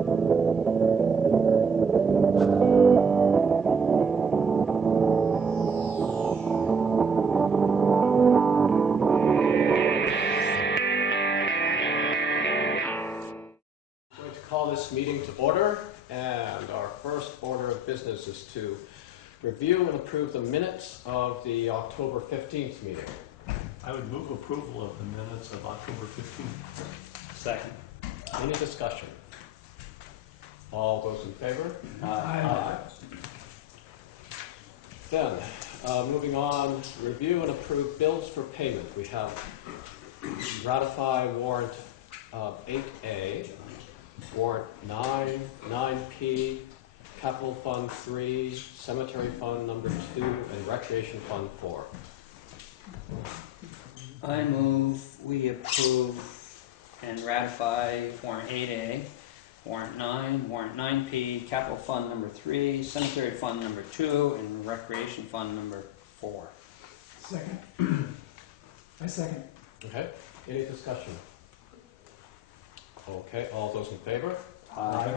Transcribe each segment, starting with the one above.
Call this meeting to order, and our first order of business is to review and approve the minutes of the October 15th meeting. I would move approval of the minutes of October 15th. Second. Any discussion? All those in favor? Aye. Then, moving on, review and approve bills for payment. We have ratify warrant 8A, warrant 9, 9P, Capital Fund 3, Cemetery Fund number 2, and Recreation Fund 4. I move we approve and ratify warrant 8A, warrant 9, warrant 9P, Capital Fund number 3, Cemetery Fund number 2, and Recreation Fund number 4. Second. I second. Okay, any discussion? Okay, all those in favor? Aye.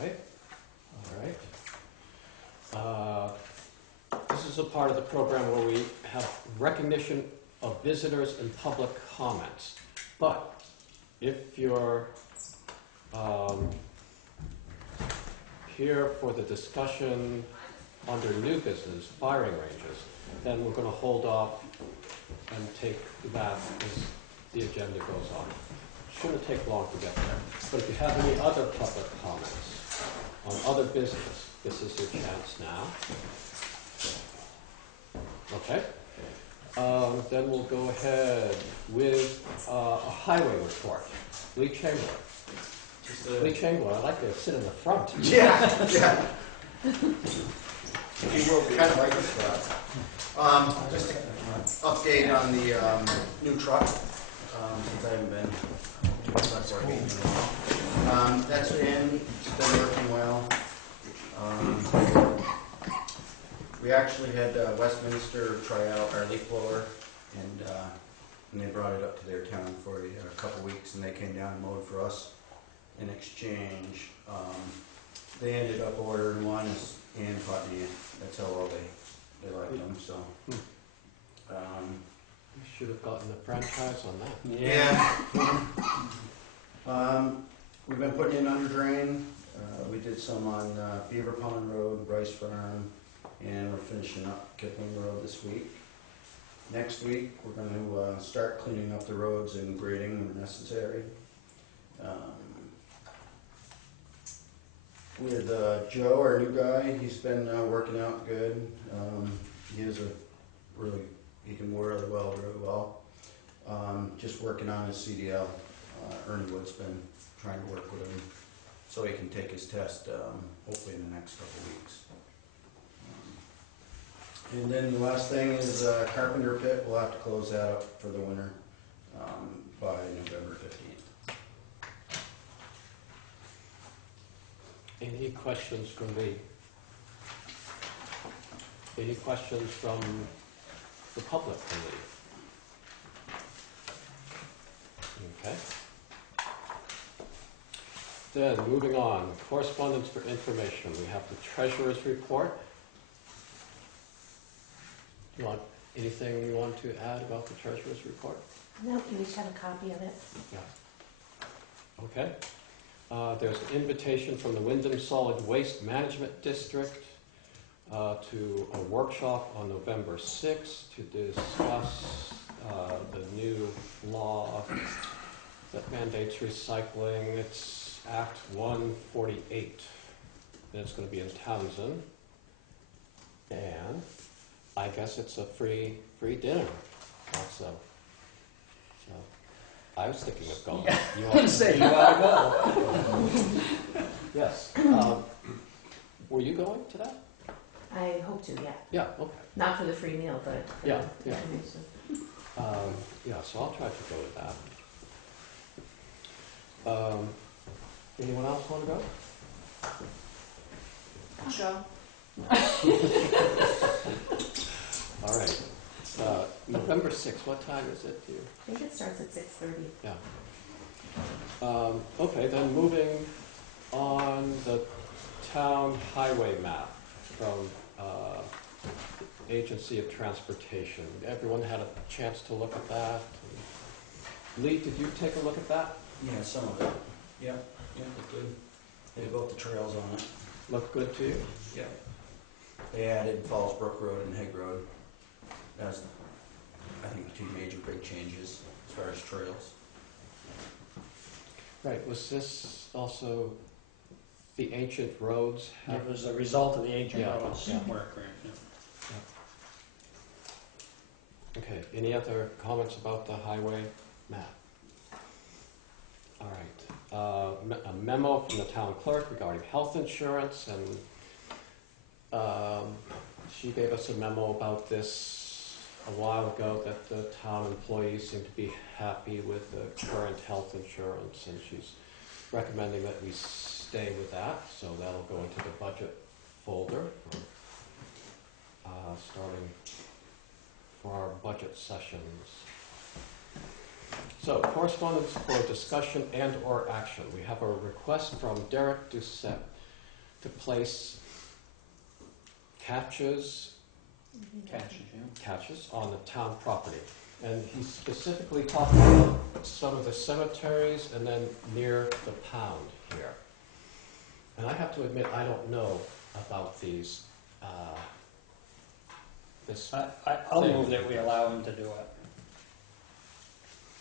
All right. This is a part of the program where we have recognition of visitors and public comments. But if you're here for the discussion under new business, firing ranges, then we're going to hold off and take that as the agenda goes on. Shouldn't take long to get there. But if you have any other public comments on other business, this is your chance now. Okay. Then we'll go ahead with a highway report. Lee Chamberlain. Lee Chamberlain, I'd like to sit in the front. Yeah. You will kind of like this stuff. Just an update on the new truck, since I haven't been too much working. That's in, it's been working well. We actually had Westminster try out our leaf blower, and they brought it up to their town for a couple weeks, and they came down and mowed for us in exchange. They ended up ordering one, and Putney. That's how well they liked them. So You should have gotten a franchise on that. yeah. We've been putting in under drain. We did some on Beaver Pond Road, Bryce Farm, and we're finishing up Kipling Road this week. Next week, we're going to start cleaning up the roads and grading when necessary. With Joe, our new guy, he's been working out good. He can weld really well. Just working on his CDL. Ernie Wood's been trying to work with him so he can take his test hopefully in the next couple of weeks. And then the last thing is Carpenter Pit. We'll have to close that up for the winter by November 15th. Any questions from Lee? Any questions from the public from Lee? Okay. Then, moving on, correspondence for information. We have the treasurer's report. You want anything you want to add about the treasurer's report? No, you each have a copy of it. Yeah. Okay. There's an invitation from the Wyndham Solid Waste Management District to a workshop on November 6th to discuss the new law that mandates recycling. It's Act 148, and it's going to be in Townsend. And I guess it's a free dinner also. So I was thinking of going. Yeah. You want to say you ought to go. Yes. Were you going to that? I hope to, yeah. Yeah. Okay. Not for the free meal, but for Yeah, the yeah. information. Yeah. So I'll try to go to that. Anyone else want to go? I'll go. All right. November 6th. What time is it? Do you? I think it starts at 6:30. Yeah. Okay. Then moving on the town highway map from Agency of Transportation. Everyone had a chance to look at that? Lee, did you take a look at that? Yeah, some of it. Yeah, looked good. They built the trails on it. Looked good to you? Yeah. They added Falls Brook Road and Hague Road. That's, I think, two major big changes as far as trails. Right, was this also the ancient roads? It was a result of the ancient Yeah, roads yeah. work, right? Yeah. Okay, any other comments about the highway map? All right, a memo from the town clerk regarding health insurance, and she gave us a memo about this a while ago, that the town employees seem to be happy with the current health insurance, and she's recommending that we stay with that, so that'll go into the budget folder, starting for our budget sessions. So, correspondence for discussion and or action. We have a request from Derek Doucette to place catches on the town property. And he's specifically talking about some of the cemeteries and then near the pound here. And I have to admit, I don't know about these, I'll move that we allow him to do it.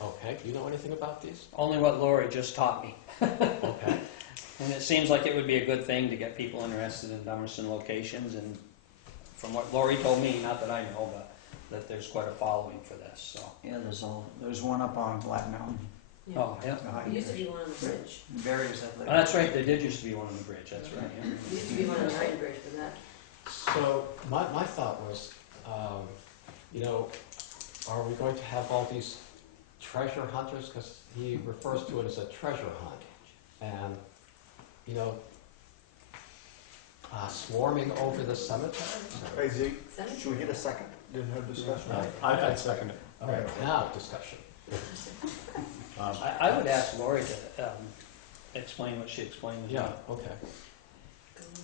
Okay, do you know anything about these? Only what Lori just taught me. Okay. And it seems like it would be a good thing to get people interested in Dummerston locations, and from what Lori told me, not that I know, but that there's quite a following for this, so. Yeah, there's one up on Black Mountain. Oh, yeah. There used to be one on the bridge. Various that live. Oh, that's right, there did used to be one on the bridge, that's right, yeah. There used to be one on the Ryan Bridge, but that. So my thought was, are we going to have all these treasure hunters? Because he refers to it as a treasure hunt. And, swarming over the cemetery? Hey Zeke, Cemetery. should we get a second? Didn't have discussion? I'd second it. All right, now discussion. I would ask Lori to explain what she explained to me. Yeah, okay.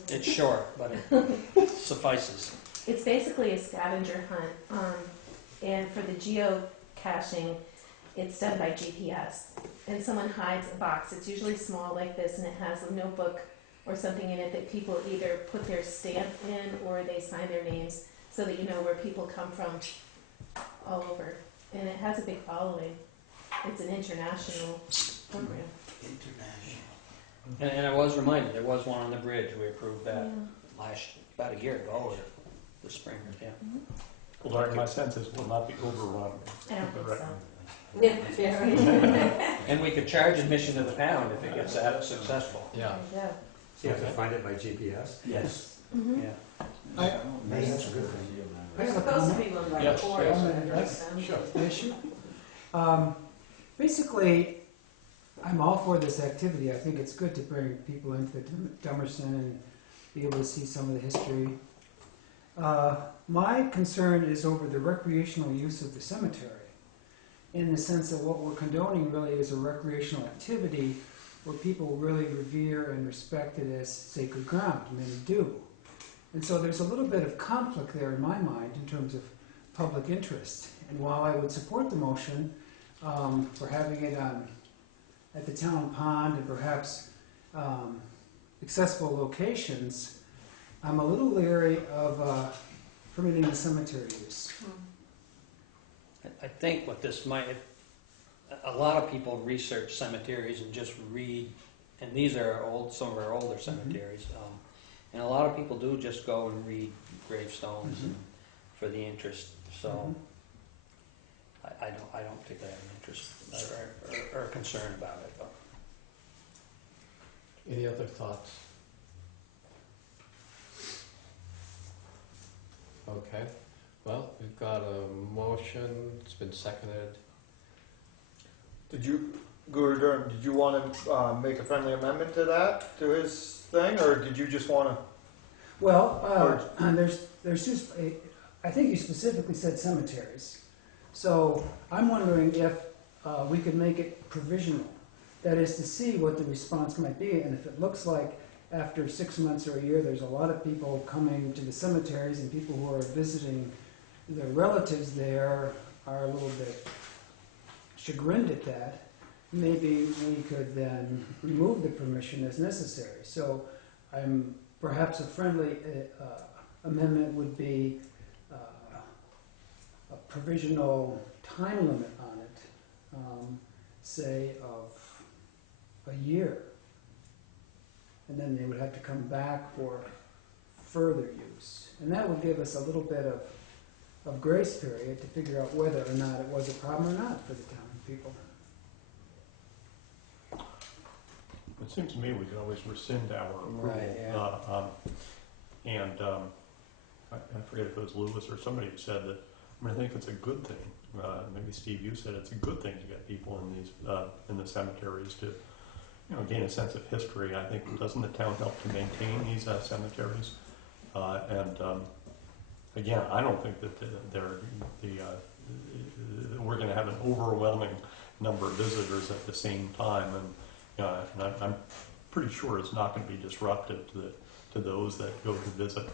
It's short, but it suffices. It's basically a scavenger hunt, and for the geocaching, it's done by GPS. And someone hides a box. It's usually small like this, and it has a notebook or something in it that people either put their stamp in or they sign their names so that you know where people come from all over. And it has a big following. It's an international program. And I was reminded, there was one on the bridge, we approved that Yeah. about a year ago, or the spring, yeah. Well, Larry, my sense is will not be overrun. I don't think Right. so. Yeah, right. And we could charge admission to the pound if it gets that successful. Yeah. Yeah. So you have to find it by GPS? Yes. Mhm. Yeah. That's a good thing. I There's have a supposed to comment. be one by Yes, the forest. yes. but there's That's- some. Sure. The issue. Basically, I'm all for this activity. I think it's good to bring people into Dummerston and be able to see some of the history. My concern is over the recreational use of the cemetery, in the sense that what we're condoning really is a recreational activity where people really revere and respect it as sacred ground. Many do. And so there's a little bit of conflict there in my mind in terms of public interest. And while I would support the motion for having it at the town pond and perhaps accessible locations, I'm a little leery of permitting the cemetery use. I think what this might, a lot of people research cemeteries and just read, and these are some of our older cemeteries, and a lot of people do just go and read gravestones and for the interest. So I don't think I have an interest or concern about it. But. Any other thoughts? Okay, well, we've got a motion, it's been seconded. Did you, Guru Durham, did you want to make a friendly amendment to that, to his thing, or did you just want to? Well, there's just, I think you specifically said cemeteries. So I'm wondering if we could make it provisional, That is to see what the response might be, and if it looks like after 6 months or a year, there's a lot of people coming to the cemeteries and people who are visiting their relatives there are a little bit chagrined at that, maybe we could then remove the permission as necessary. So perhaps a friendly amendment would be a provisional time limit on it, say of a year. And then they would have to come back for further use. And that would give us a little bit of grace period to figure out whether or not it was a problem or not for the town people. It seems to me we could always rescind our approval. Right, yeah. I forget if it was Lewis or somebody who said that, I think it's a good thing. Maybe Steve, you said it's a good thing to get people in these, in the cemeteries to, gain a sense of history. I think, doesn't the town help to maintain these cemeteries? Again, I don't think that we're going to have an overwhelming number of visitors at the same time, and I'm pretty sure it's not going to be disruptive to those that go to visit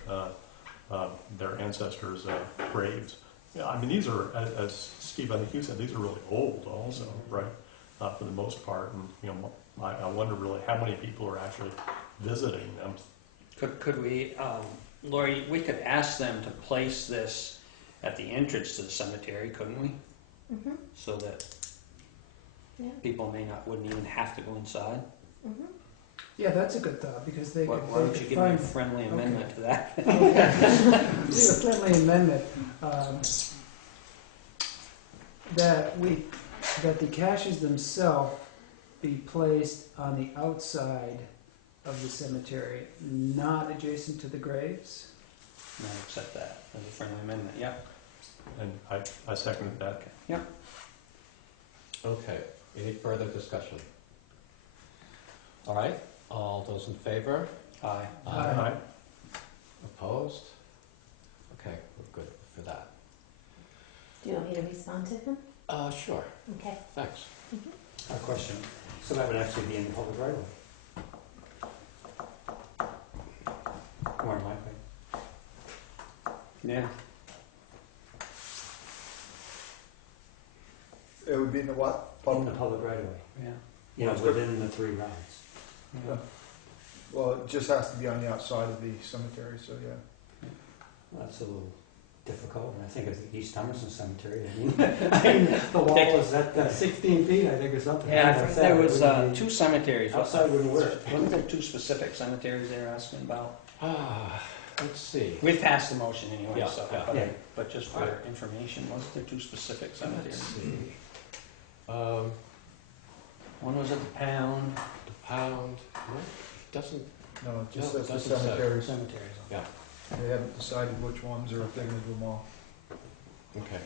their ancestors' graves. Yeah, I mean, these are, as Steve, I think you said, these are really old also, right? For the most part, and I wonder really how many people are actually visiting them. Could we, Lori, we could ask them to place this at the entrance to the cemetery, couldn't we? Mhm. So that Yeah. people wouldn't even have to go inside. Mhm. Yeah, that's a good thought, because they Why could, don't you give me a find friendly amendment to that? do a friendly amendment, that the caches themselves be placed on the outside of the cemetery, not adjacent to the graves. And I accept that as a friendly amendment, yep. And I seconded that. Okay, any further discussion? All right, all those in favor? Aye. Aye. Opposed? Okay, we're good for that. Do you want me to respond to him? Sure, Okay. thanks. A question. So that would actually be in the public right away? More than likely. Yeah. It would be in the what? In the public right away. Yeah. You know, within the 3 rounds. Yeah. Well, it just has to be on the outside of the cemetery, so yeah. Well, that's a little difficult. And I think of the East Dummerston Cemetery. I mean, the wall is at 16 feet, I think, or something. Yeah, I Like think that. there It was wouldn't be- two cemeteries. Outside wouldn't work. Wasn't there 2 specific cemeteries they were asking about? Let's see. We passed the motion anyway, Yeah, so, yeah. but, Yeah. but just for information, wasn't there 2 specific Let's cemeteries? see. One was at the Pound. The Pound, no, doesn't, No, it just No, it says the doesn't say. cemeteries. Cemeteries. yeah, They haven't decided which ones or if they're gonna do them all. okay.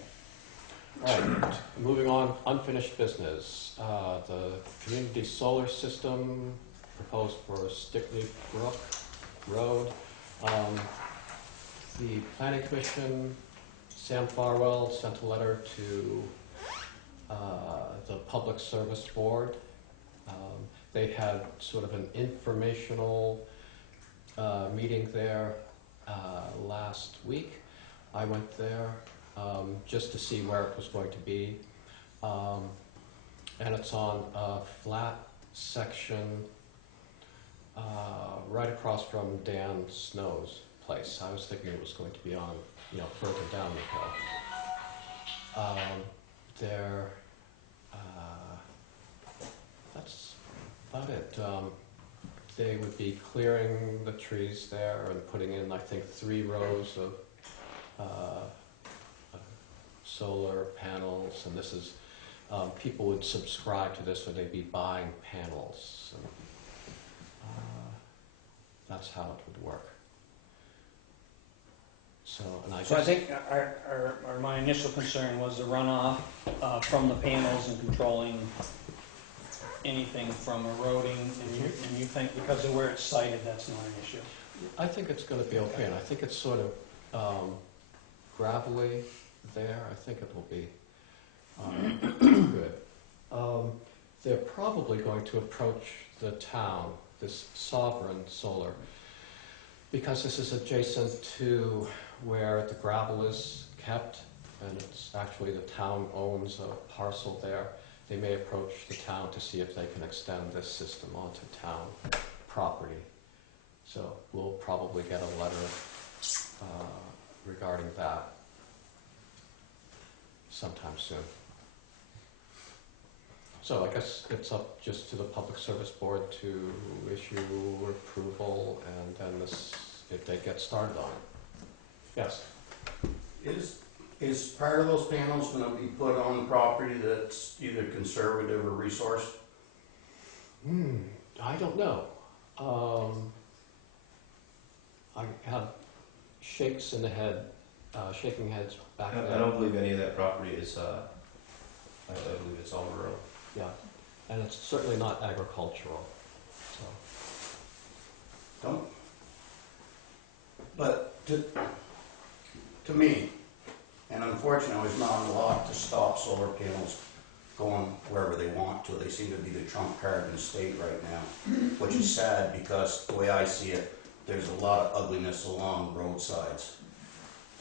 All right, moving on, unfinished business. The community solar system proposed for Stickley Brook Road. The planning commission, Sam Farwell sent a letter to the Public Service Board. They had sort of an informational meeting there last week. I went there just to see where it was going to be. And it's on a flat section right across from Dan Snow's place. I was thinking it was going to be on, further down the hill. That's about it. They would be clearing the trees there and putting in, I think, 3 rows of solar panels, and this is, people would subscribe to this, or they'd be buying panels. And, that's how it would work. So, and I So I think my initial concern was the runoff from the panels and controlling anything from eroding, and you think because of where it's sited, that's not an issue? I think it's going to be okay, and I think it's sort of gravelly there. I think it will be good. they're probably going to approach the town, this Sovereign Solar, because this is adjacent to where the gravel is kept, and it's actually the town owns a parcel there. They may approach the town to see if they can extend this system onto town property. So we'll probably get a letter regarding that sometime soon. So I guess it's up just to the Public Service Board to issue approval, and then this, if they get started on it. Yes? Is part of those panels gonna be put on the property that's either conservative or resource? I don't know. I have shakes in the head, shaking heads back there. I don't believe any of that property is, I believe it's all rural. Yeah, and it's certainly not agricultural, so. Don't. But to me, and unfortunately, there's not a lot to stop solar panels going wherever they want to. They seem to be the trump card in the state right now, which is sad because the way I see it, there's a lot of ugliness along roadsides,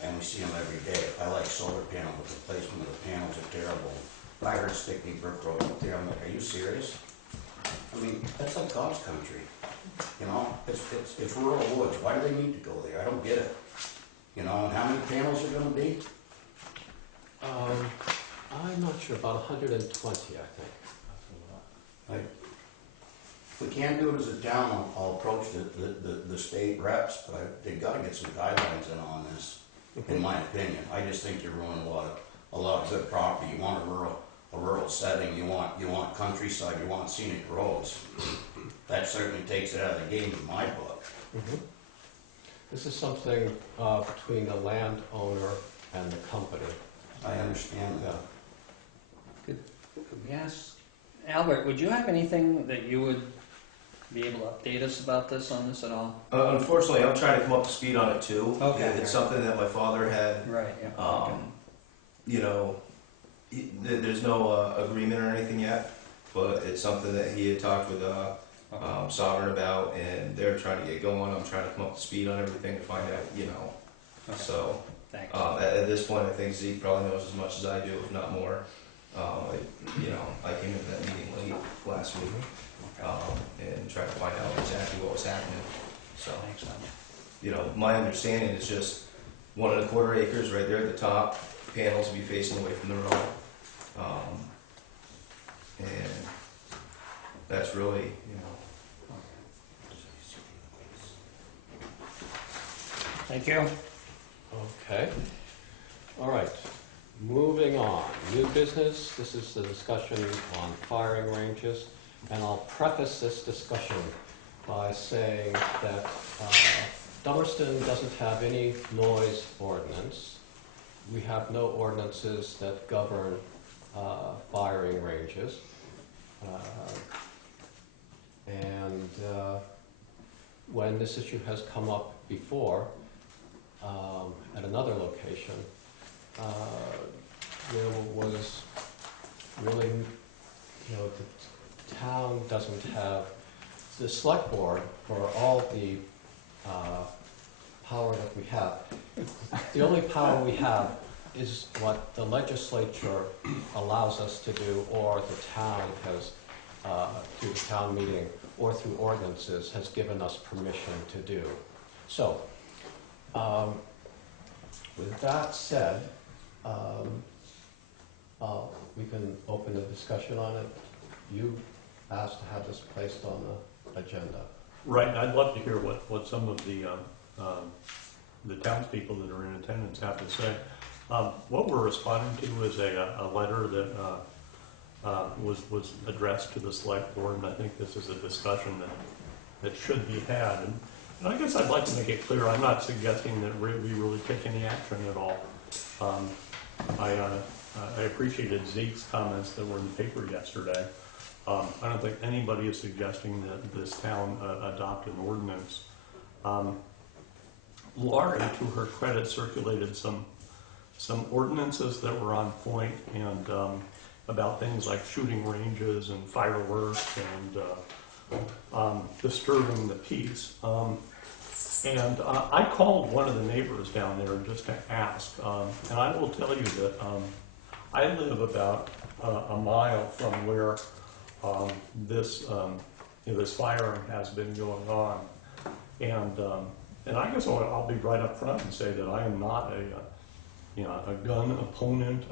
and we see them every day. I like solar panels, but the placement of the panels are terrible. I heard Stickney Brook Road up there, I'm like, are you serious? I mean, that's like God's country, you know? It's rural woods. Why do they need to go there? I don't get it. You know, and how many panels are gonna be? I'm not sure, about 120, I think. If we can't do it as a town, I'll approach the state reps, but they've gotta get some guidelines in on this, in my opinion. I just think you're ruining a lot of good property. You want a rural setting, you want countryside, you want scenic roads. That certainly takes it out of the game in my book. This is something between the landowner and the company. I understand that. Could we ask, Albert, would you have anything that you would be able to update us about this on this at all? Unfortunately, I'm trying to come up to speed on it too. Okay. It's something that my father had, Right, yeah. you know, there's no agreement or anything yet, but it's something that he had talked with Sovereign about, and they're trying to get going. I'm trying to come up to speed on everything to find out, you know. Okay. So Thanks. at this point, I think Zeke probably knows as much as I do, if not more. You know, I came into that meeting late last week and tried to find out exactly what was happening. So, Thanks, Albert. you know, my understanding is just 1 1/4 acres right there at the top. Panels will be facing away from the road. And that's really, you know. Thank you. Okay. All right. Moving on. New business. This is the discussion on firing ranges. And I'll preface this discussion by saying that Dummerston doesn't have any noise ordinance. We have no ordinances that govern firing ranges. And when this issue has come up before, at another location, there was really, you know, the town doesn't have, the select board, for all the power that we have, the only power we have is what the legislature allows us to do, or the town has, through the town meeting, or through ordinances, has given us permission to do. So, with that said, we can open a discussion on it. You asked to have this placed on the agenda. Right, I'd love to hear what some of the townspeople that are in attendance have to say. What we're responding to is a letter that was addressed to the select board, and I think this is a discussion that should be had. And I guess I'd like to make it clear, I'm not suggesting that we really take any action at all. I appreciated Zeke's comments that were in the paper yesterday. I don't think anybody is suggesting that this town adopt an ordinance. Laurie, to her credit, circulated some ordinances that were on point, and about things like shooting ranges and fireworks and disturbing the peace. And I called one of the neighbors down there just to ask, and I will tell you that I live about a mile from where this firing has been going on, and I guess I'll be right up front and say that I am not a gun opponent.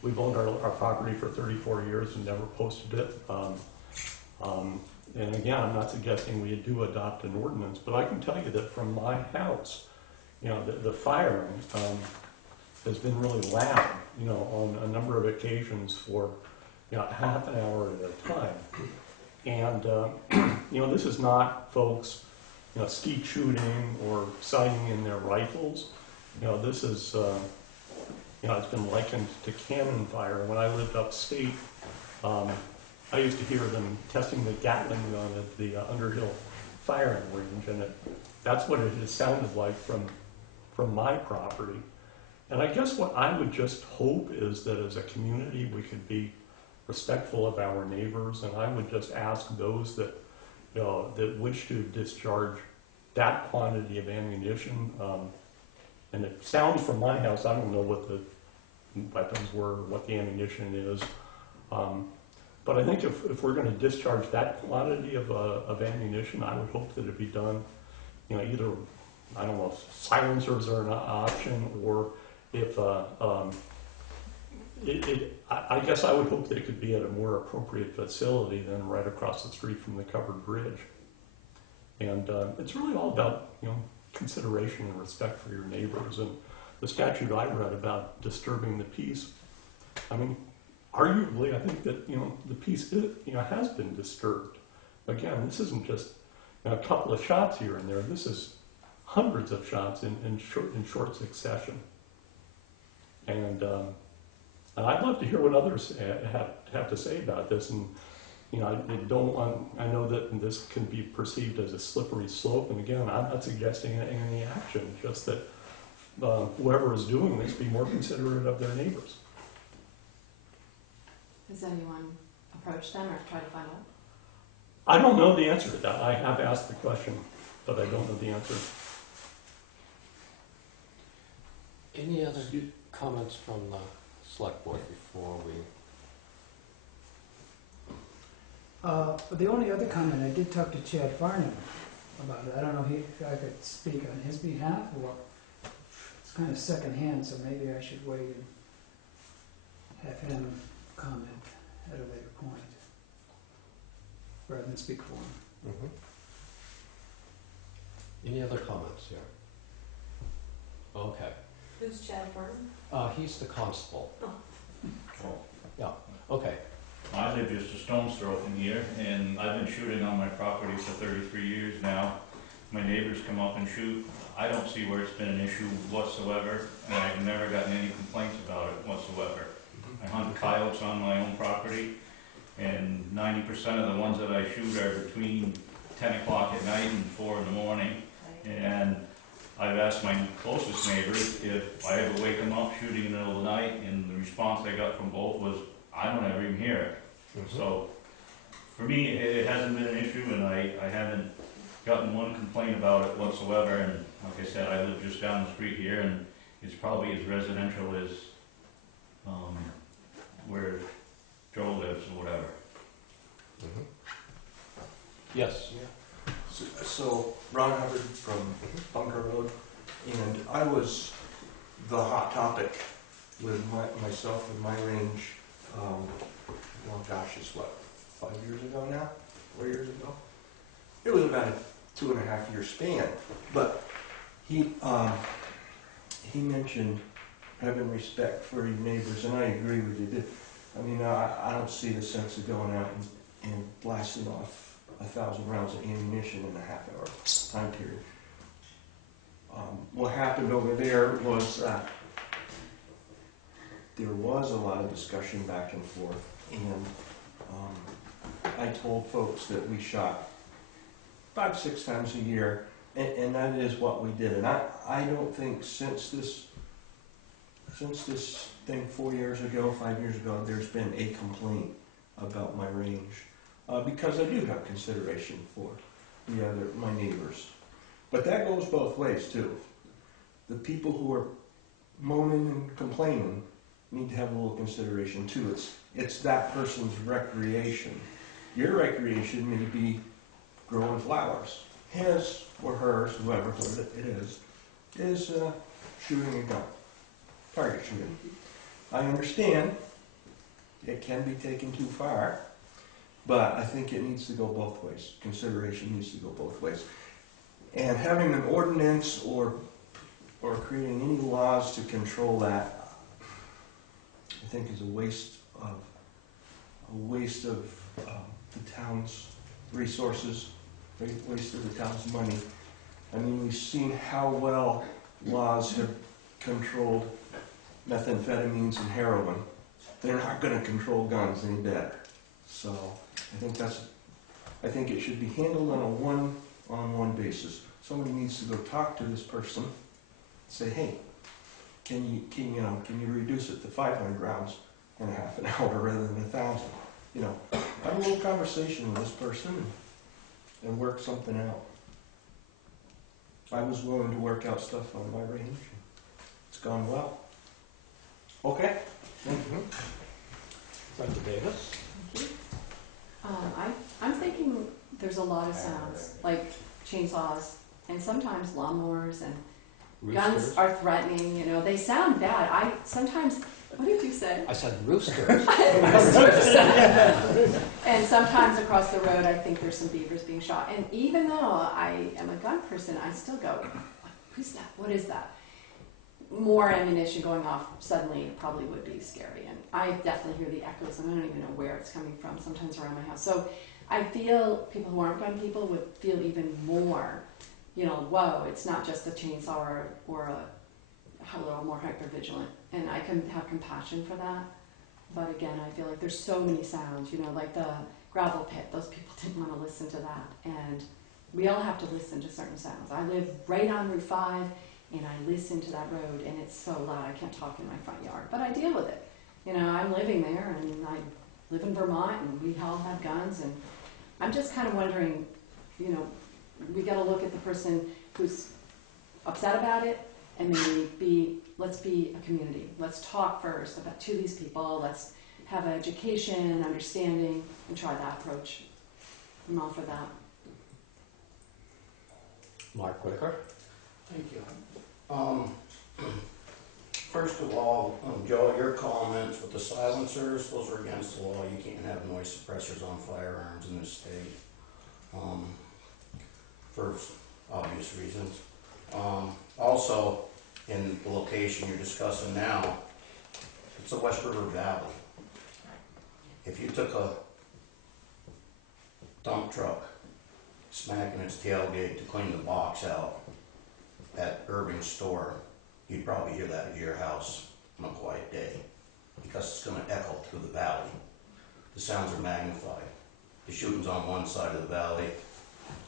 We've owned our property for 34 years and never posted it. And again, I'm not suggesting we do adopt an ordinance, but I can tell you that from my house, the firing has been really loud, on a number of occasions for half an hour at a time. And this is not folks skeet shooting or sighting in their rifles. This is it's been likened to cannon fire. When I lived upstate, I used to hear them testing the Gatling gun at the Underhill firing range, and that's what it has sounded like from my property. And I guess what I would just hope is that as a community we could be respectful of our neighbors, and I would just ask those that that wish to discharge that quantity of ammunition. And it sounds from my house, I don't know what the weapons were, what the ammunition is. But I think if we're going to discharge that quantity of ammunition, I would hope that it be done, either, I don't know, if silencers are an option, or if, I guess I would hope that it could be at a more appropriate facility than right across the street from the covered bridge. And it's really all about, consideration and respect for your neighbors. And the statute I read about disturbing the peace, I mean, arguably, I think that the peace has been disturbed. Again, this isn't just a couple of shots here and there. This is hundreds of shots in short succession. And I'd love to hear what others have to say about this. And I know that this can be perceived as a slippery slope. And again, I'm not suggesting any action. Just that whoever is doing this be more considerate of their neighbors. Has anyone approached them or tried to find out? I don't know the answer to that. I have asked the question, but I don't know the answer. Any other comments from the select board before we? The only other comment, I did talk to Chad Farnham about it. I don't know if I could speak on his behalf, or it's kind of secondhand, so maybe I should wait and have him comment at a later point, rather than speak for him. Mm-hmm. Any other comments here? Okay. Who's Chad Farnham? He's the constable. Oh. Yeah, okay. I live just a stone's throw from here, and I've been shooting on my property for 33 years now. My neighbors come up and shoot. I don't see where it's been an issue whatsoever, and I've never gotten any complaints about it whatsoever. I hunt coyotes on my own property, and 90% of the ones that I shoot are between 10 o'clock at night and 4 in the morning. And I've asked my closest neighbors if I ever wake them up shooting in the middle of the night, and the response I got from both was, I don't ever even hear it. Mm-hmm. So for me, it hasn't been an issue, and I haven't gotten one complaint about it whatsoever. And like I said, I live just down the street here, and it's probably as residential as where Joe lives or whatever. Mm-hmm. Yes. Yeah. So Ron Hubbard from Bunker Road, and I was the hot topic with myself and my range. Well, gosh, it's what, 5 years ago now? 4 years ago? It was about a 2.5 year span. But he mentioned having respect for your neighbors, and I agree with you. I mean, I don't see the sense of going out and blasting off 1,000 rounds of ammunition in a half-hour time period. What happened over there was there was a lot of discussion back and forth, and I told folks that we shot 5-6 times a year, and that is what we did. And I don't think since this think 4 years ago, 5 years ago, there's been a complaint about my range. Because I do have consideration for my neighbors. But that goes both ways too. The people who are moaning and complaining need to have a little consideration too. It's that person's recreation. Your recreation may be growing flowers. His or hers, whoever it is shooting a gun, target shooting. I understand it can be taken too far, but I think it needs to go both ways. Consideration needs to go both ways. And having an ordinance or creating any laws to control that, I think is a waste of the town's resources, a waste of the town's money. I mean, we've seen how well laws have controlled methamphetamines and heroin. They're not going to control guns any better. So I think it should be handled on a one-on-one basis. Somebody needs to go talk to this person, say, hey, can you reduce it to 500 rounds in a half an hour rather than 1,000? You know, have a little conversation with this person and work something out. I was willing to work out stuff on my range. It's gone well. Okay. Thank you. Brenda Davis? I'm thinking there's a lot of sounds, like chainsaws, and sometimes lawnmowers, and guns Roosters? are threatening, you know, they sound bad. What did you say? I said roosters. And sometimes across the road, I think there's some beavers being shot. And even though I am a gun person, I still go, who's that? What is that? More ammunition going off suddenly probably would be scary. And I definitely hear the echoes, and I don't even know where it's coming from, sometimes around my house. So I feel people who aren't gun people would feel even more, you know, whoa, it's not just a chainsaw or a little more hyper-vigilant. And I can have compassion for that. But again, I feel like there's so many sounds, you know, like the gravel pit. Those people didn't want to listen to that. And we all have to listen to certain sounds. I live right on Route 5, and I listen to that road, and it's so loud I can't talk in my front yard. But I deal with it. You know, I'm living there, and I live in Vermont, and we all have guns. And I'm just kind of wondering, you know, we got to look at the person who's upset about it, and maybe let's be a community. Let's talk first to these people. Let's have an education, understanding, and try that approach. I'm all for that. Mark Whitaker? Thank you. First of all, Joe, your comments with the silencers, those are against the law. You can't have noise suppressors on firearms in this state. For obvious reasons. Also, in the location you're discussing now, it's the West River Valley. If you took a dump truck smacking its tailgate to clean the box out at Irving's store, you'd probably hear that at your house on a quiet day because it's going to echo through the valley. The sounds are magnified. The shooting's on one side of the valley,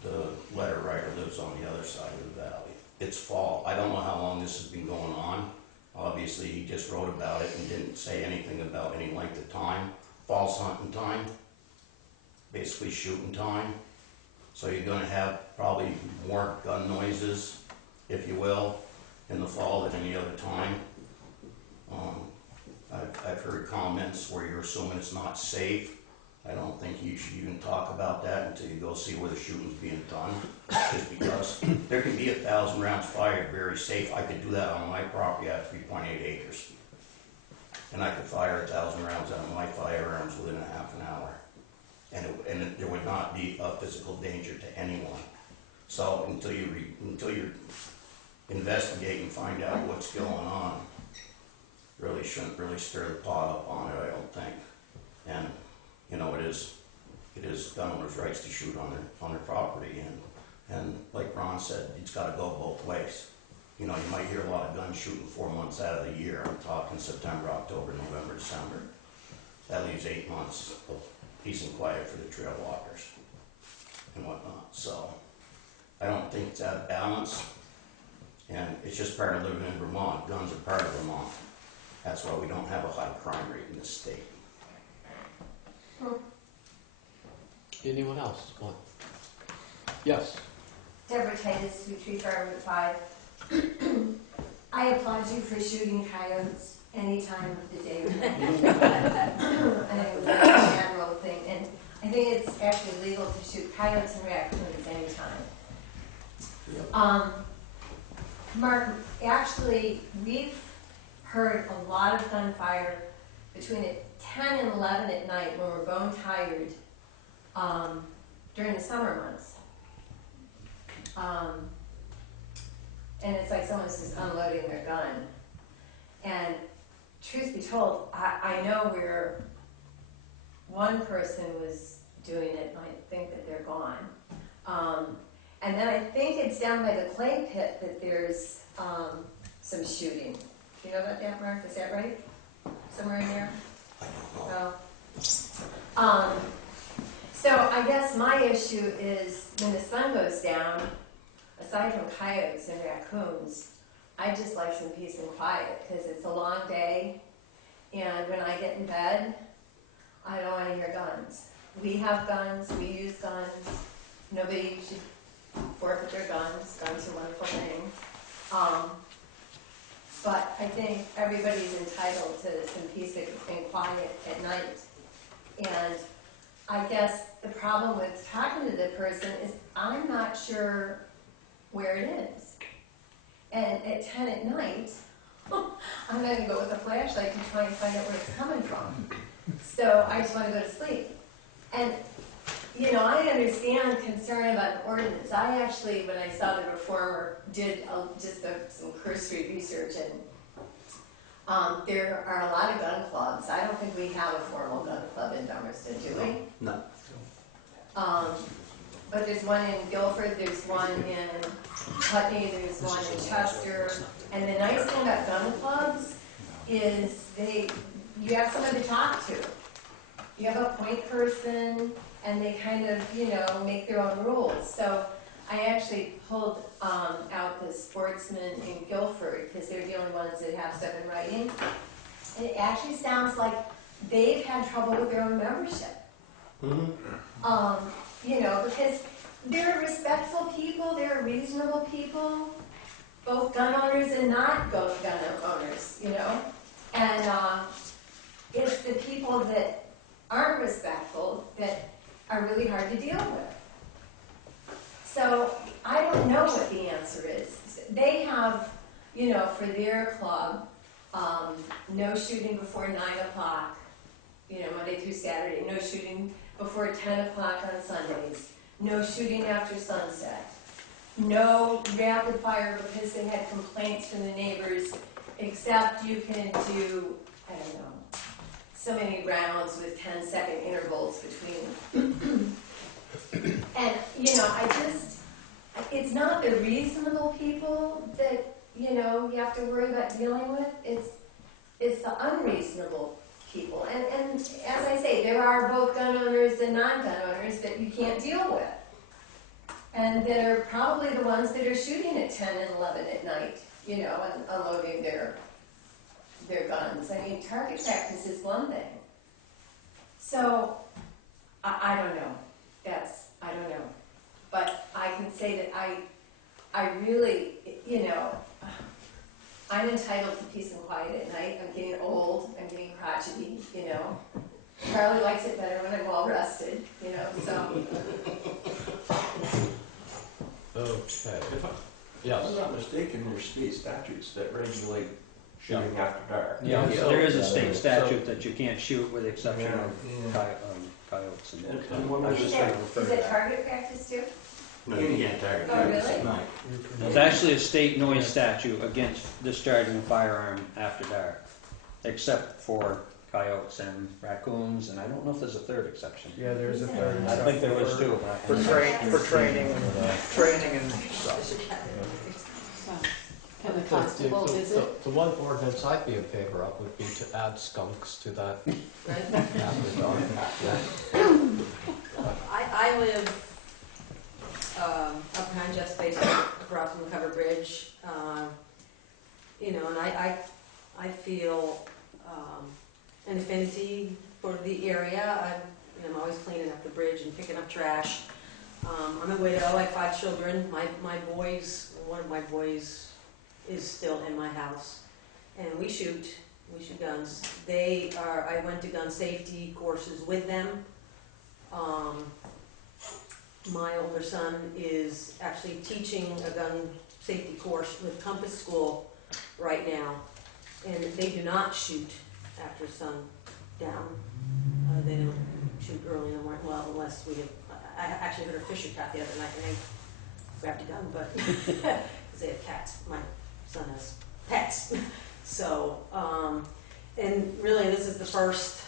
the letter writer lives on the other side of the valley. It's fall. I don't know how long this has been going on. Obviously, he just wrote about it and didn't say anything about any length of time. Fall's hunting time, basically shooting time. So you're going to have probably more gun noises, if you will, in the fall than any other time. I've heard comments where you're assuming it's not safe. I don't think you should even talk about that until you go see where the shooting's being done. Just because there can be 1,000 rounds fired very safe. I could do that on my property. I have 3.8 acres. And I could fire 1,000 rounds out of my firearms within a half an hour. And there would not be a physical danger to anyone. So until you investigate and find out what's going on, really shouldn't really stir the pot up on it, I don't think. And you know, it is gun owners' rights to shoot on their property, and like Ron said, it's got to go both ways. You know, you might hear a lot of guns shooting 4 months out of the year. I'm talking September, October, November, December. That leaves 8 months of peace and quiet for the trail walkers and whatnot. So I don't think it's out of balance, and it's just part of living in Vermont. Guns are part of Vermont. That's why we don't have a high crime rate in the state. Anyone else want? Yes. Deborah Titus, Sweet Tree Farm Route 5. I applaud you for shooting coyotes any time of the day. And it was a general thing, and I think it's actually legal to shoot coyotes and raccoons anytime. Mark, actually, we've heard a lot of gunfire between 10 and 11 at night when we're bone tired during the summer months. And it's like someone's just unloading their gun. And truth be told, I know where one person was doing it, and I think that they're gone. And then I think it's down by the clay pit that there's some shooting. Do you know about that, Mark? Is that right? Somewhere in there? I don't know. Oh. So I guess my issue is when the sun goes down, aside from coyotes and raccoons, I just like some peace and quiet because it's a long day, and when I get in bed, I don't want to hear guns. We have guns, we use guns, nobody should forfeit their guns. Guns are wonderful things. But I think everybody's entitled to some peace and quiet at night. And I guess the problem with talking to the person is I'm not sure where it is. And at 10 at night, I'm going to go with a flashlight to try and find out where it's coming from. So I just want to go to sleep. And, you know, I understand concern about the ordinance. I actually, when I saw the reformer, did some cursory research, and there are a lot of gun clubs. I don't think we have a formal gun club in Dummerston, do we? No. But there's one in Guilford, there's one in Putney, there's one in Chester. And the nice thing about gun clubs is you have someone to talk to. You have a point person, and they kind of, make their own rules. So I actually pulled out the Sportsman in Guilford, because they're the only ones that have stuff in writing. And it actually sounds like they've had trouble with their own membership. Because they're respectful people, they're reasonable people, both gun owners and not gun owners, And it's the people that aren't respectful that are really hard to deal with. So I don't know what the answer is. They have, for their club, no shooting before 9 o'clock, Monday through Saturday, no shooting before 10 o'clock on Sundays, no shooting after sunset, no rapid fire because they had complaints from the neighbors, except you can do, I don't know, so many rounds with 10-second intervals between them. And, it's not the reasonable people that, you have to worry about dealing with, it's the unreasonable people. And as I say, there are both gun owners and non-gun owners that you can't deal with. And that are probably the ones that are shooting at 10 and 11 at night, and unloading their guns. I mean, target practice is one thing. So, I don't know. I don't know. But I can say that I really, I'm entitled to peace and quiet at night. I'm getting old, I'm getting crotchety, Charlie likes it better when I'm well rested, so. Okay. If Yes. I'm not mistaken, there's state statutes that regulate shooting after dark. Yeah, there is a state statute that you can't shoot with the exception of coyotes. And when I we was just Is gonna refer to that that. target practice too? No, you can't target Oh, practice really? at night. There's actually a state noise statute against discharging a firearm after dark, except for coyotes and raccoons, and I don't know if there's a third exception. Yeah, there's a third. I think there was too. For training and stuff. So, can the constable visit? The one ordinance I'd be in favor of would be to add skunks to that after dark. I live up behind Jeff's basement, across from the covered bridge, and I feel area. I'm always cleaning up the bridge and picking up trash. I'm a widow, I have 5 children. One of my boys is still in my house. And we shoot guns. I went to gun safety courses with them. My older son is actually teaching a gun safety course with Compass School right now. And they do not shoot after sundown. They don't shoot early in the morning, well, unless we have, I actually heard a fisher cat the other night and I grabbed a gun, but, because they have cats. My son has pets. So, and really this is the first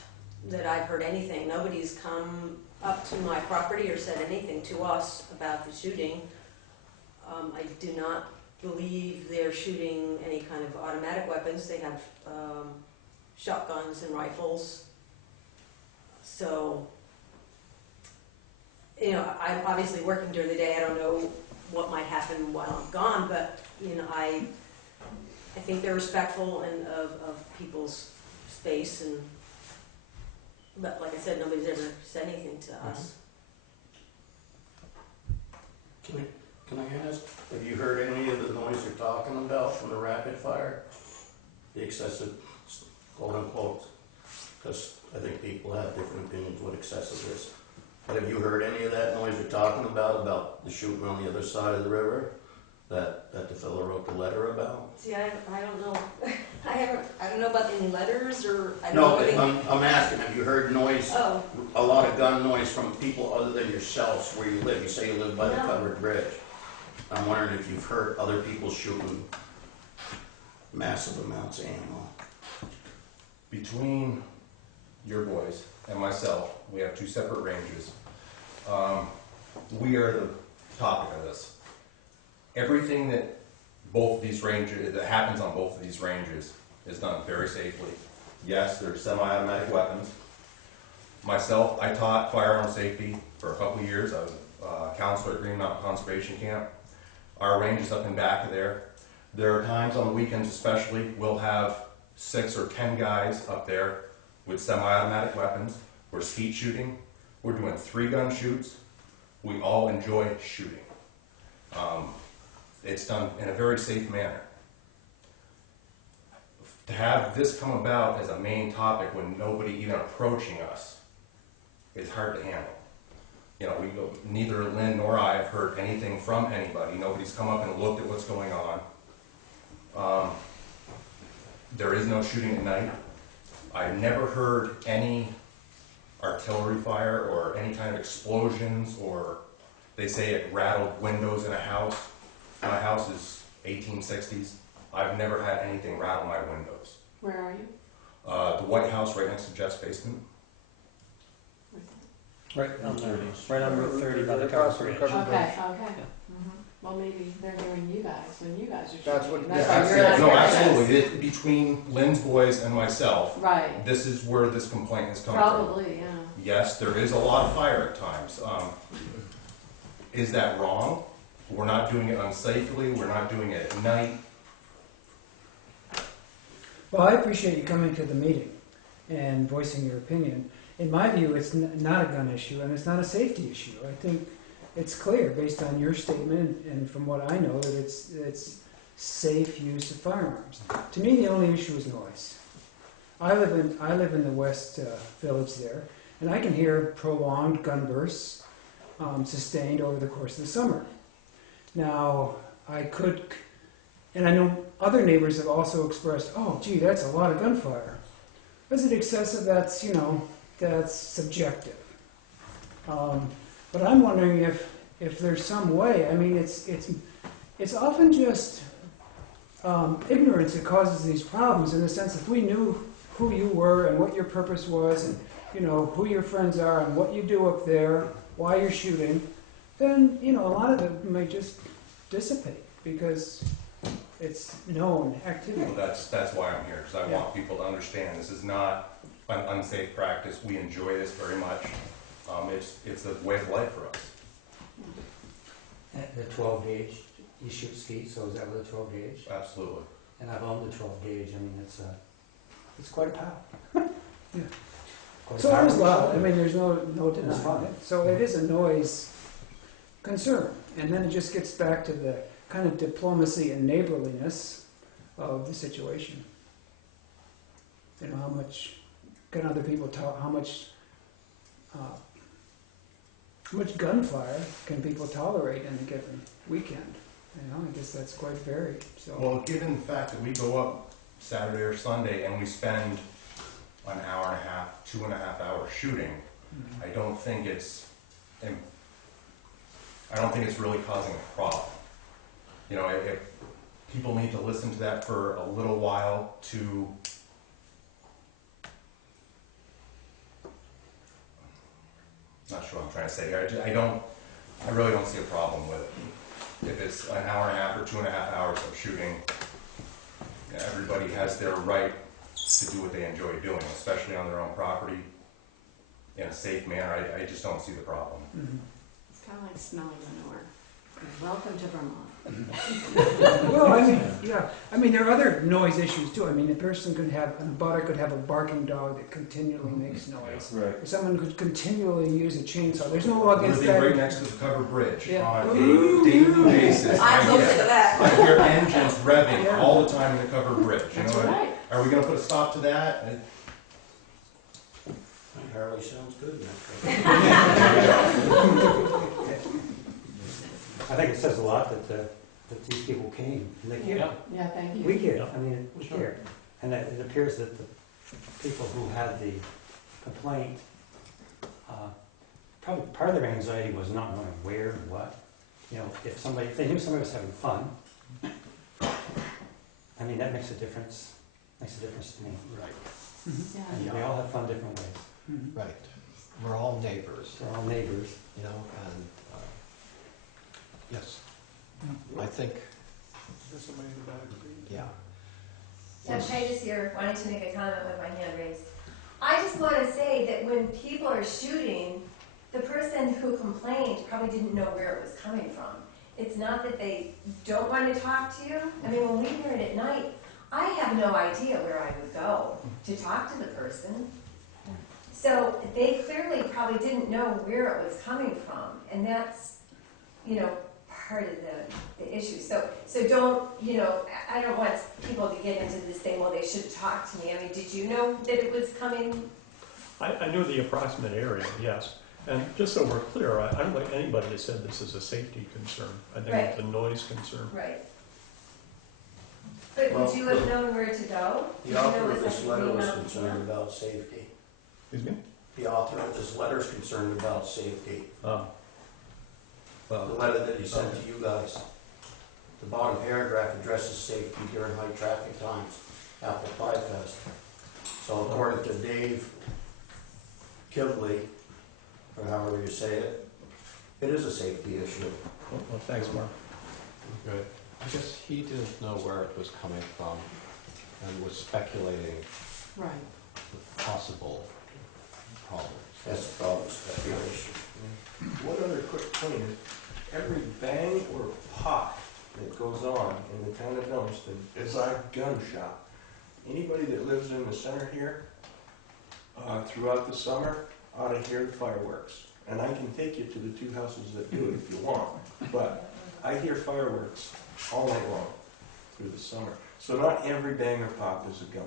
that I've heard anything. Nobody's come up to my property or said anything to us about the shooting. I do not believe they're shooting any kind of automatic weapons. They have shotguns and rifles. So, I'm obviously working during the day. I don't know what might happen while I'm gone, but I think they're respectful of people's space, but like I said, nobody's ever said anything to us. Can I ask, have you heard any of the noise you're talking about from the rapid fire? The excessive, quote unquote, because I think people have different opinions what excessive is. But have you heard any of that noise you're talking about the shooting on the other side of the river that the fellow wrote the letter about? See, I don't know. I don't know about any letters or. No, I'm asking, have you heard noise, Oh, a lot of gun noise from people other than yourselves where you live? You say you live by the No. covered bridge. I'm wondering if you've heard other people shooting massive amounts of ammo. Between your boys and myself, we have 2 separate ranges. We are the topic of this. Everything that that happens on both of these ranges is done very safely. Yes, there's semi-automatic weapons. Myself, I taught firearm safety for a couple of years. I was a counselor at Green Mountain Conservation Camp. Our range is up in back of there. There are times on the weekends especially, we'll have 6 or 10 guys up there with semi-automatic weapons. We're skeet shooting. We're doing 3-gun shoots. We all enjoy shooting. It's done in a very safe manner. To have this come about as a main topic when nobody even approaching us is hard to handle. Neither Lynn nor I have heard anything from anybody. Nobody's come up and looked at what's going on. There is no shooting at night. I've never heard any artillery fire or any kind of explosions, or they say it rattled windows in a house. My house is 1860s. I've never had anything rattle my windows. Where are you? The White House right next to Jeff's basement. Right on there, right on Route 30 by the Across covered from bridge. the Okay, covered okay. Well, maybe they're hearing you guys when you guys are shooting. That's what- That's yeah, why you're not No, hearing us. absolutely. Between Lynn's boys and myself, Right, this is where this complaint has come from. probably, yeah. Yes, there is a lot of fire at times. Is that wrong? We're not doing it unsafely. We're not doing it at night. Well, I appreciate you coming to the meeting and voicing your opinion. In my view, it's not a gun issue and it's not a safety issue. I think it's clear based on your statement and from what I know that it's safe use of firearms. To me, the only issue is noise. I live in the West Village there, and I can hear prolonged gun bursts sustained over the course of the summer. Now, and I know other neighbors have also expressed, oh, gee, that's a lot of gunfire. Is it excessive? That's subjective. But I'm wondering if there's some way. I mean, it's often just ignorance that causes these problems. In the sense, if we knew who you were and what your purpose was, and who your friends are and what you do up there, why you're shooting, then a lot of it might just dissipate because it's known activity. Well, that's why I'm here, because I want people to understand this is not an unsafe practice. We enjoy this very much. It's a way of life for us. The 12 gauge, you shoot skeet, so is that with a 12 gauge? Absolutely. And I've owned the 12 gauge. I mean, it's quite a power. Of So it is loud, I mean, there's no It's denying fine. it. So it is a noise concern. And then it just gets back to the kind of diplomacy and neighborliness of the situation. You know, how much can other people talk, how much gunfire can people tolerate in a given weekend? You know, I guess that's quite varied, so. Well, given the fact that we go up Saturday or Sunday and we spend an hour and a half, 2.5 hours shooting, I don't think it's really causing a problem. You know, if people need to listen to that for a little while to not sure what I'm trying to say here. I really don't see a problem with it. If it's an hour and a half or 2.5 hours of shooting, everybody has their right to do what they enjoy doing, especially on their own property in a safe manner. I just don't see the problem. It's kind of like smelling manure. Welcome to Vermont. Well, I mean, yeah, I mean, there are other noise issues too. I mean, an abutter could have a barking dog that continually makes noise. Right. Or someone could continually use a chainsaw. There's no law against Living that. right next to the covered bridge Yeah. on a daily basis. I'm closer to that. I hear engines revving Yeah. all the time in the covered bridge. You That's know, right. are we going to put a stop to that? Harley sounds good. I think it says a lot that these people came, and they cared. Yeah. Yeah, thank you. We cared, I mean, we cared. And that it appears that the people who had the complaint, probably part of their anxiety was not knowing where and what. You know, if they knew somebody was having fun, I mean, that makes a difference to me. Right. Yeah. And we all have fun different ways. Right. We're all neighbors, We're all neighbors. you know, and, yes. I think, There's somebody in the back. yeah. Yeah, Titus here, wanting to make a comment with my hand raised. I just want to say that when people are shooting, the person who complained probably didn't know where it was coming from. It's not that they don't want to talk to you. I mean, when we hear it at night, I have no idea where I would go to talk to the person. So they clearly probably didn't know where it was coming from, and that's, you know, part of the issue. So don't, you know, I don't want people to get into this thing, well, they should talk to me. I mean, did you know that it was coming? I knew the approximate area, yes. And just so we're clear, I don't like anybody that said this is a safety concern. I think Right. it's a noise concern. Right. But would you have known where to go? Did The you know author it of was this like letter being was out- concerned about safety. Excuse me? The author of this letter is concerned about safety. Oh. The letter that he sent to you guys. The bottom paragraph addresses safety during high traffic times, Apple Pie Fest. So according to Dave Kivley, or however you say it, it is a safety issue. Well, thanks, Mark. Good. I guess he didn't know where it was coming from and was speculating Right. the possible problems. That's the problem, speculation. One other quick point is, every bang or pop that goes on in the town of Dummerston is our gun shop. Anybody that lives in the center here, throughout the summer, ought to hear the fireworks. And I can take you to the two houses that do it if you want, but I hear fireworks all night long through the summer. So not every bang or pop is a gun.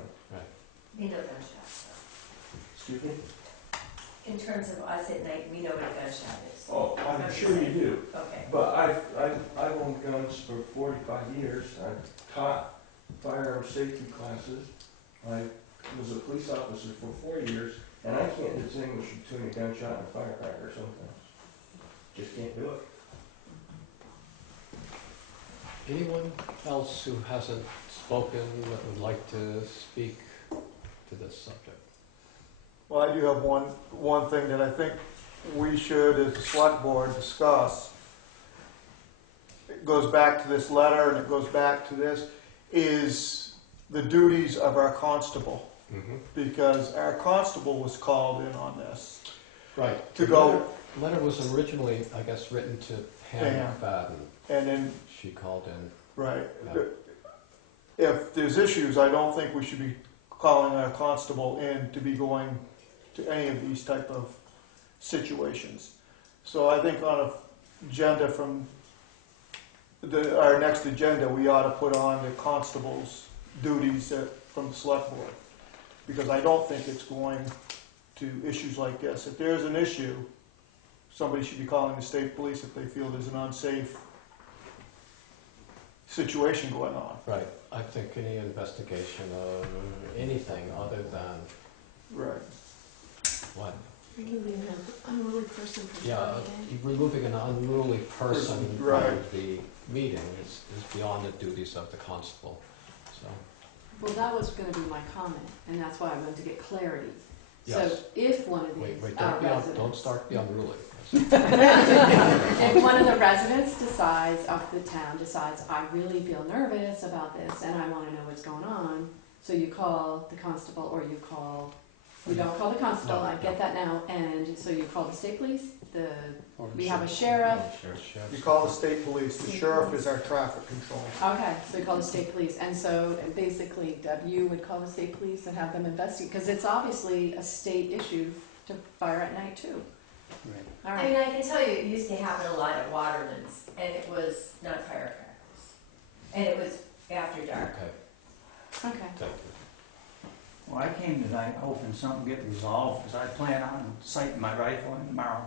We know gunshots. Excuse me? In terms of us at night, we know what a gunshot is. Oh, I'm sure you do. Okay. But I've owned guns for 45 years. I've taught firearm safety classes. I was a police officer for 4 years, and I can't distinguish between a gunshot and a firecracker sometimes. Just can't do it. Anyone else who hasn't spoken that would like to speak to this subject? Well, I do have one thing that I think we should, as a select board, discuss. It goes back to this letter and it goes back to this, is the duties of our constable. Because our constable was called in on this. Right. To go. The letter was originally, I guess, written to Pam McFadden. And then, she called in. right. Yeah. If there's issues, I don't think we should be calling our constable in to be going to any of these type of situations. So I think on a agenda from our next agenda, we ought to put on the constable's duties from the select board. Because I don't think it's going to issues like this. If there's an issue, somebody should be calling the state police if they feel there's an unsafe situation going on. Right. I think any investigation of anything other than Right. what? Removing an unruly person from Yeah, the meeting. removing an unruly person Right. from the meeting is beyond the duties of the constable. So, Well, that was gonna be my comment, and that's why I wanted to get clarity. So yes. if one of Wait, these don't residents, start the unruly. if one of the residents decides, of the town decides, I really feel nervous about this and I wanna know what's going on, so you call the constable or you don't call the constable, No, I get no. that now, and so you call the state police, Or we have a sheriff. sheriff. You call the state police. The sheriff is our traffic control. Okay, so you call the state police, and so and basically, Deb, you would call the state police and have them investigate, because it's obviously a state issue to fire at night too. Right. All I right. mean, I can tell you, it used to happen a lot at Waterman's, and it was not firecrackers. And it was after dark. Okay, Okay. thank you. Well, I came tonight hoping something get resolved, because I plan on sighting my rifle in tomorrow.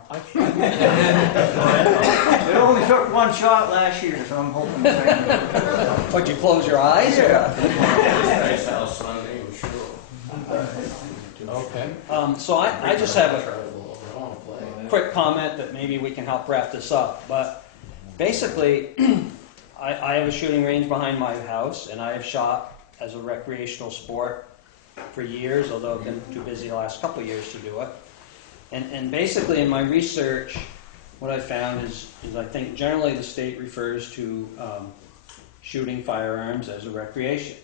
It only took one shot last year, so I'm hoping the same. Would you close your eyes? Yeah. Nice house Sunday, I'm sure. Okay. So I just have a quick comment that maybe we can help wrap this up. But basically, I have a shooting range behind my house, and I have shot as a recreational sport for years, although I've been too busy the last couple of years to do it. And basically in my research, what I found is I think generally the state refers to shooting firearms as a recreation.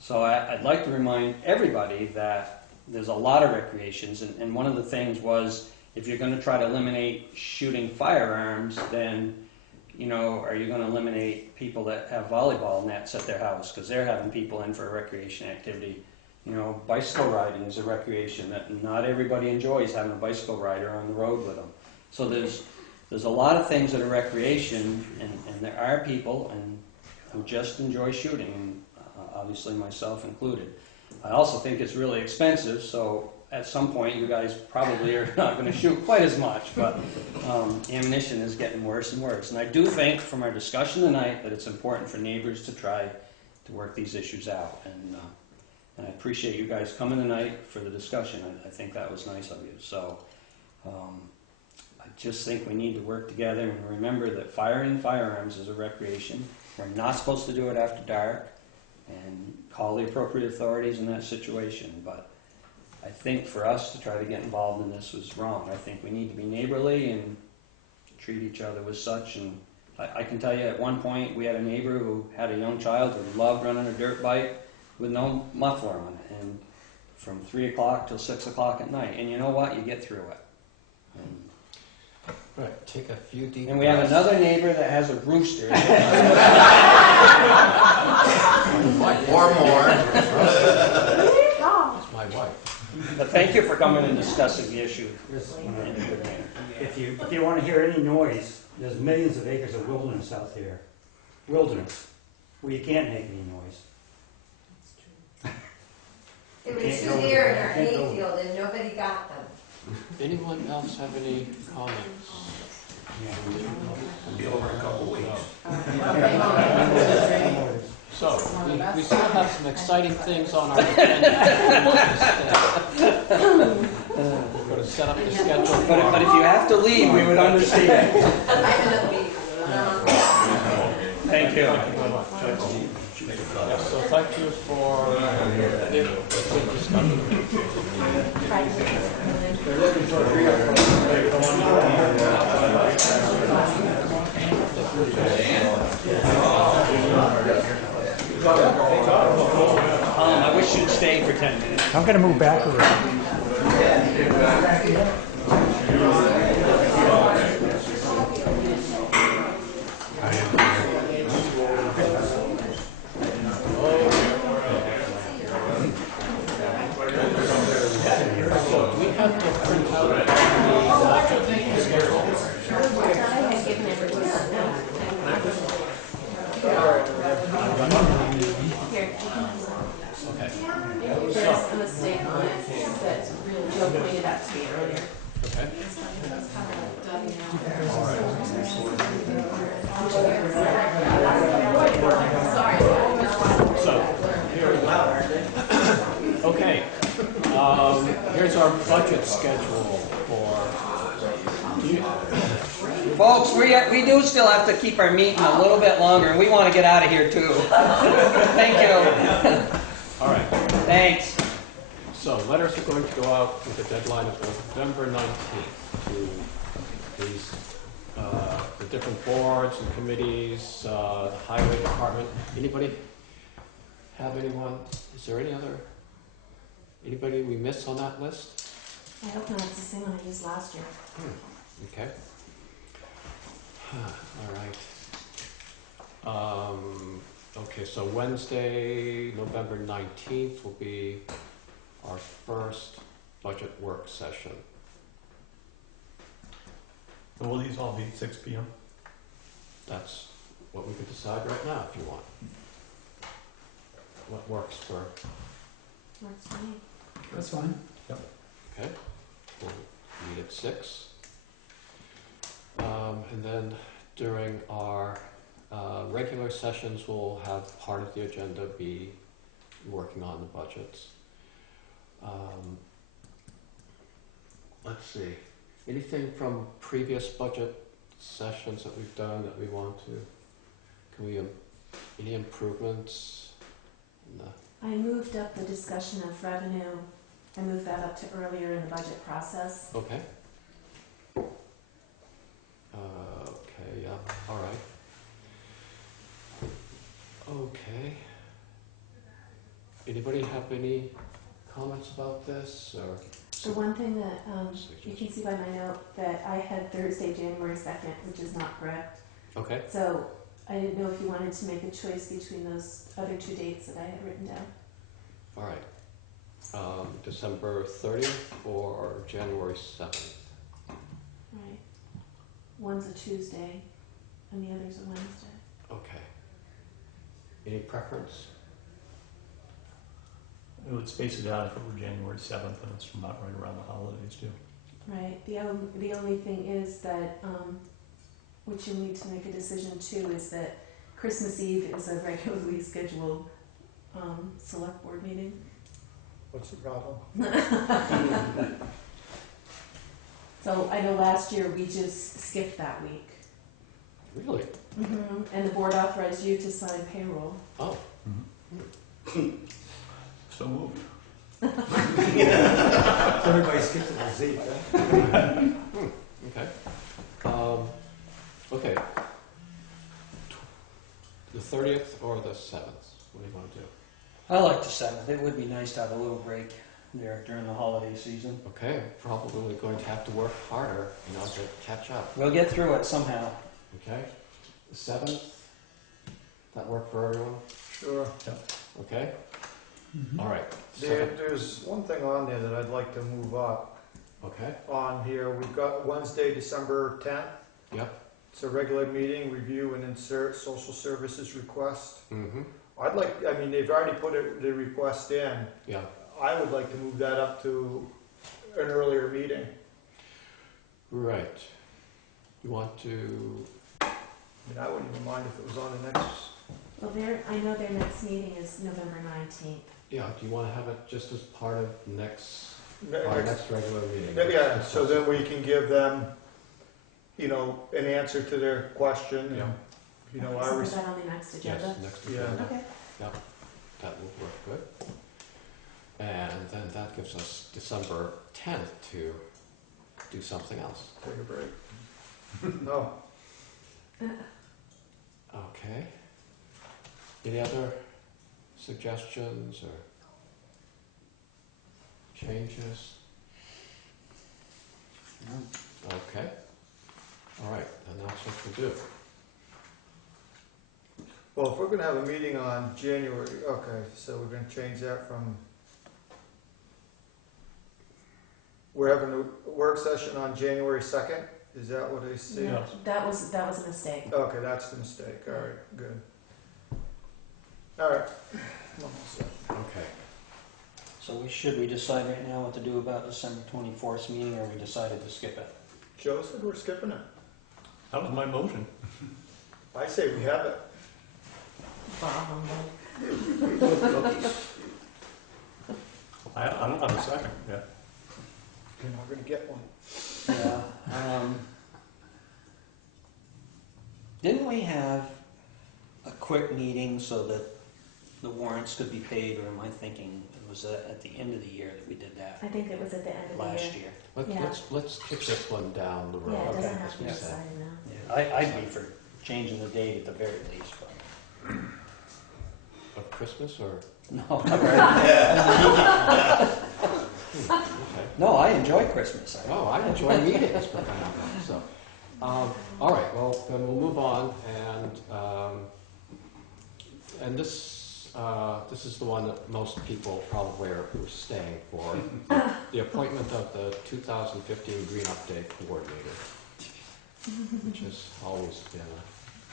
So I'd like to remind everybody that there's a lot of recreations, and one of the things was, if you're going to try to eliminate shooting firearms, then, you know, are you going to eliminate people that have volleyball nets at their house because they're having people in for a recreation activity? You know, bicycle riding is a recreation that not everybody enjoys, having a bicycle rider on the road with them. So there's a lot of things that are recreation, and there are people who just enjoy shooting, and obviously myself included. I also think it's really expensive, so at some point you guys probably are not going to shoot quite as much, but ammunition is getting worse and worse. And I do think from our discussion tonight that it's important for neighbors to try to work these issues out. And I appreciate you guys coming tonight for the discussion. I think that was nice of you. So I just think we need to work together and remember that firing firearms is a recreation. We're not supposed to do it after dark, and call the appropriate authorities in that situation. But I think for us to try to get involved in this was wrong. I think we need to be neighborly and treat each other with such. And I can tell you at one point we had a neighbor who had a young child who loved running a dirt bike with no muffler on, and from 3 o'clock till 6 o'clock at night. And you know what? You get through it. Right, take a few deep And we have breaths. another neighbor that has a rooster. Or more. It's my wife. But thank you for coming and discussing the issue Yes. in a good manner. If you want to hear any noise, there's millions of acres of wilderness out there. Wilderness, where you can't make any noise. There were Can't two go deer in with our it. Can't go with hayfield and nobody got them. Anyone else have any comments? It'll be over in a couple weeks. So, we still have some exciting things on our agenda. We're going to set up the schedule. But if you have to leave, we would understand. Thank you. So thank you for the good discussion. I wish you'd stay for 10 minutes. I'm going to move back a little. We have our budget schedule for, do you, Folks, we do still have to keep our meeting a little bit longer, and we want to get out of here too. Thank you. all right. Thanks. So letters are going to go out with a deadline of November 19th to these, the different boards and committees, the highway department. Anybody have anyone, is there anybody we miss on that list? I hope not, it's the same one I used last year. Okay. All right. Okay, so Wednesday, November 19th will be our first budget work session. And will these all be 6 p.m.? That's what we could decide right now if you want. What works for, Works for me. That's fine. okay, we'll meet at 6. And then during our regular sessions, we'll have part of the agenda be working on the budgets. Let's see, anything from previous budget sessions that we've done that we want to, any improvements in the, I moved up the discussion of revenue, I moved that up to earlier in the budget process. okay. Okay, yeah, all right. Okay. Anybody have any comments about this, or? The one thing that you can see by my note that I had Thursday, January 2nd, which is not correct. Okay, So I didn't know if you wanted to make a choice between those other 2 dates that I had written down. all right. December 30th or January 7th? Right. One's a Tuesday and the other's a Wednesday. Okay. Any preference? It would space it out if it were January 7th, and it's not right around the holidays, too. Right. The only thing is that, which you'll need to make a decision too, is that Christmas Eve is a regularly scheduled select board meeting. What's the problem? So I know last year we just skipped that week. Really? And the board authorized you to sign payroll. Oh. So moved. So everybody skips it with Z, huh? Okay. Okay. The 30th or the 7th? What do you want to do? I like the 7th. It would be nice to have a little break there during the holiday season. Okay, I'm probably going to have to work harder, to catch up. We'll get through it somehow. Okay? The 7th? That work for everyone? Sure. Okay? All right. There's one thing on there that I'd like to move up. Okay. On here, we've got Wednesday, December 10th. Yep. It's a regular meeting, review and insert social services request. Mm-hmm. They've already put the request in. Yeah. I would like to move that up to an earlier meeting. Right. You want to... I wouldn't even mind if it was on the next... Well, I know their next meeting is November 19th. Yeah, do you want to have it just as part of our next regular meeting? Yeah, so then we can give them, an answer to their question. Yeah. And, So is that on the next agenda? Yes, next agenda. Okay. Yeah, that would work good. And then that gives us December 10th to do something else. Take a break. No. Okay. Any other suggestions or changes? Okay. All right, then that's what we'll do. Well, if we're gonna have a meeting on January, okay, so we're gonna change that from, we're having a work session on January 2nd? Is that what I see? No, that was a mistake. Okay, that's the mistake. All right, good. All right. Okay. So should we decide right now what to do about December 24th meeting, or we decided to skip it? Joe said we're skipping it. That was my motion. I say we have it. I don't have a second yet. You're not gonna get one. Yeah. Didn't we have a quick meeting so that the warrants could be paid, or am I thinking it was at the end of the year that we did that I think it was at the end of the year. last year? Yeah. Let's kick this one down the road. Yeah, it doesn't Okay. have to be Yeah. decided now. Yeah, I'd be for changing the date at the very least, but. Of Christmas or? No, not right. Okay. No, I enjoy Christmas. Oh, I enjoy meetings for crying out loud, so. All right, well, then we'll move on, and this is the one that most people probably are who are staying for, the appointment of the 2015 Green Update Coordinator, which has always been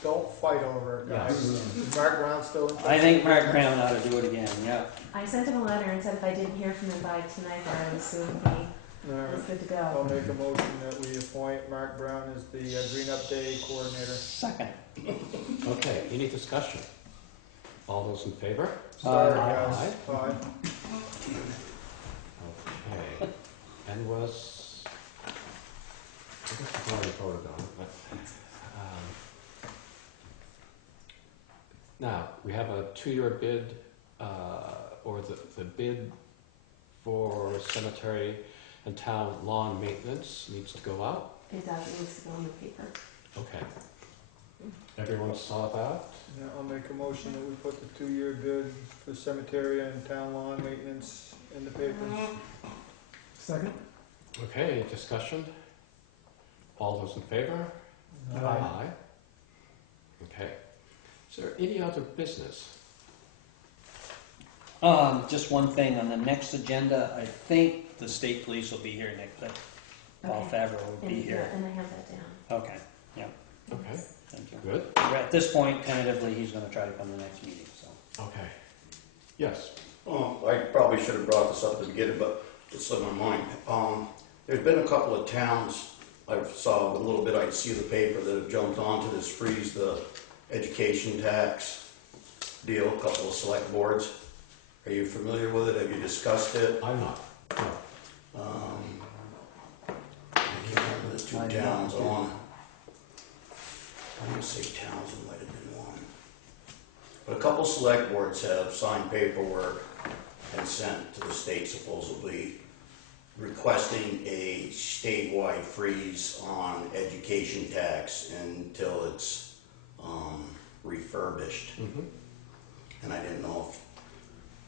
Don't fight over it, guys. Is Mark Brown still in? I think Mark Brown ought to do it again, yeah. I sent him a letter and said if I didn't hear from him by tonight, then I would assume he Alright. was good to I'll go. make a motion that we appoint Mark Brown as the Green Up Day Coordinator. Second. Okay, any discussion? All those in favor? Sorry, Aye. guys. Aye. Okay. And was, I guess we've already voted on it, but, now, we have a 2-year bid, or the bid for cemetery and town lawn maintenance needs to go out. It does, it needs to go in the paper. Okay. Everyone saw that? Yeah, I'll make a motion that we put the 2-year bid for cemetery and town lawn maintenance in the papers. Second? Okay, any discussion? All those in favor? Aye. Okay. Is there any other business? Just one thing, on the next agenda, I think the state police will be here, Nick, that Paul Okay. Favreau will be And, here. and I have that down. Okay, yeah, Okay, thank you. good. At this point, tentatively, he's gonna try to come to the next meeting, so. Okay. Yes. I probably should have brought this up at the beginning, but it slipped my mind. There's been a couple of towns I saw a little bit, I see the paper, that have jumped onto this freeze the education tax deal, a couple of select boards. Are you familiar with it? Have you discussed it? I'm not. No. I can't remember the two towns on. I'm gonna say Townsend might have been one. But a couple select boards have signed paperwork and sent to the state supposedly requesting a statewide freeze on education tax until it's refurbished. Mm-hmm. And I didn't know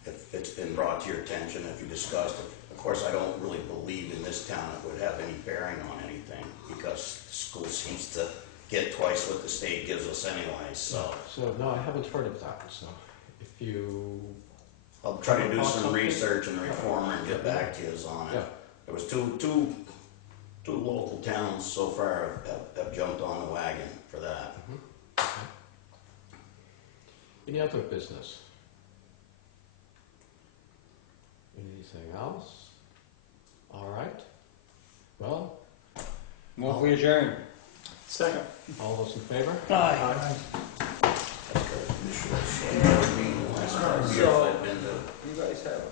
if it's been brought to your attention, if you discussed it. Of course, I don't really believe in this town it would have any bearing on anything, because the school seems to get twice what the state gives us anyway, so. So, no, I haven't heard of that, so if you... I'll try to do some research and reform and get back to you on it. Yeah. There was two local towns so far have jumped on the wagon for that. Mhm. Okay. Any other business? Anything else? All right. Well, Move we adjourn. Second. all those in favor? Aye. That's good. This should have been the last 5 years I've been to. You guys have a